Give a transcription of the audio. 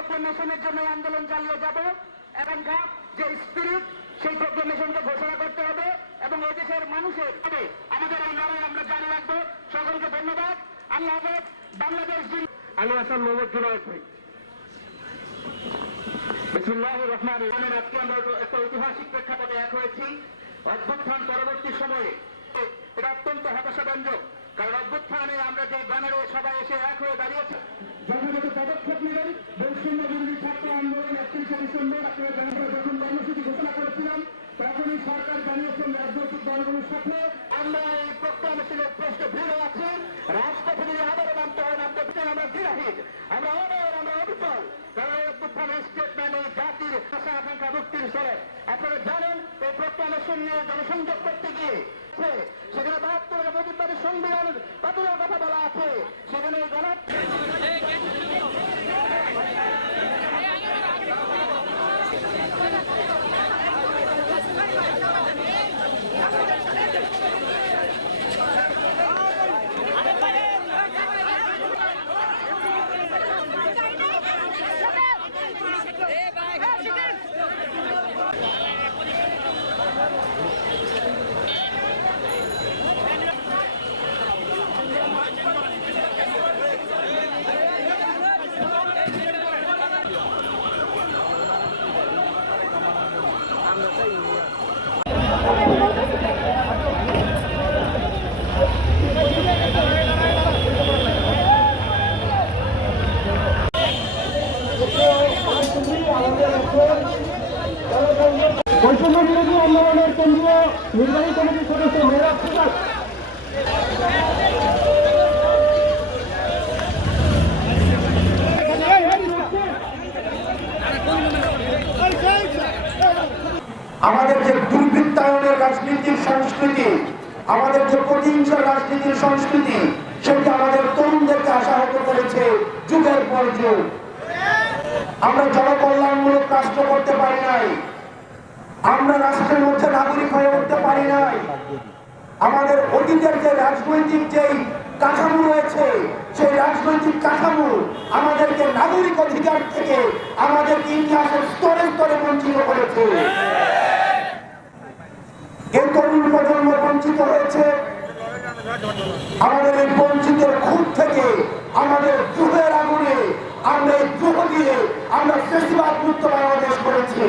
প্রোক্লেমেশনের জন্য আন্দোলন চালিয়ে যাব। এখানকার যে স্পিরিট সেই প্রোক্লেমেশনকে ঘোষণা করতে হবে এবং এদেশের মানুষের হবে আমাদের এই লড়াই আমরা জারি রাখবো। সকলকে ধন্যবাদ। আল্লাহ হাফেজ। বাংলাদেশ আলী হাসান মোহাম্মদ জুনায়েদ ভাই। বিসমিল্লাহির রহমানির রহিম। আজকে আমরা একটা ঐতিহাসিক প্রেক্ষাপটে এক হয়েছি। অভ্যুত্থান পরবর্তী সময়ে এটা অত্যন্ত হতাশাব্যঞ্জক, কারণ অভ্যুত্থানে আমরা যে ব্যানারে সবাই এসে এক হয়ে দাঁড়িয়েছি। জনগত পদক্ষেপ নেবেন। বৈষম্য বিরোধী ছাত্র আন্দোলন 31শে ডিসেম্বর আপনারা যখন কর্মসূচি ঘোষণা করেছিলাম তখনই সরকার জানিয়েছেন রাজনৈতিক দলগুলোর সাথে আমরা এই প্রোক্লেমেশনের প্রশ্নে ভিড় আছি। রাজপথে যদি আবারও নামতে হয় নামতে আমরা বিরাহীন, আমরা অনর, আমরা অবিচল। কারণ অভ্যুত্থানের স্টেটমেন্ট এই জাতির আশা আকাঙ্ক্ষা মুক্তির স্তরে আপনারা জানেন এই প্রোক্লেমেশন নিয়ে জনসংযোগ করতে গিয়ে সেখানে 72 মজুমদারের সংবিধানের বাতিলের কথা বলা আছে। সেখানে বৈষম্য বিরোধী আন্দোলনের কেন্দ্রীয় নির্বাহী কমিটির সদস্য মেহরাব সিরাজ। আমাদের যে দুর্বৃত্তায়নের রাজনীতির সংস্কৃতি, আমাদের যে প্রতিহিংসা রাজনীতির সংস্কৃতি, সেটা আমাদের তরুণদেরকে আশাহত করেছে যুগের পর যুগ। আমরা জনকল্যাণমূলক রাষ্ট্র করতে পারি নাই, আমরা রাষ্ট্রের মধ্যে নাগরিক হয়ে উঠতে পারি নাই। আমাদের অতীতের যে রাজনৈতিক যেই কাঠামো রয়েছে সেই রাজনৈতিক কাঠামো আমাদেরকে নাগরিক অধিকার থেকে আমাদেরকে ইতিহাসের স্তরে স্তরে বঞ্চিত করেছে। এই তরুণ প্রজন্ম বঞ্চিত হয়েছে। আমাদের এই বঞ্চিতের খুঁত থেকে আমাদের যুগের আগুনে আমরা এই যুগ দিয়ে আমরা ফেসিবাদ মুক্ত বাংলাদেশ করেছি।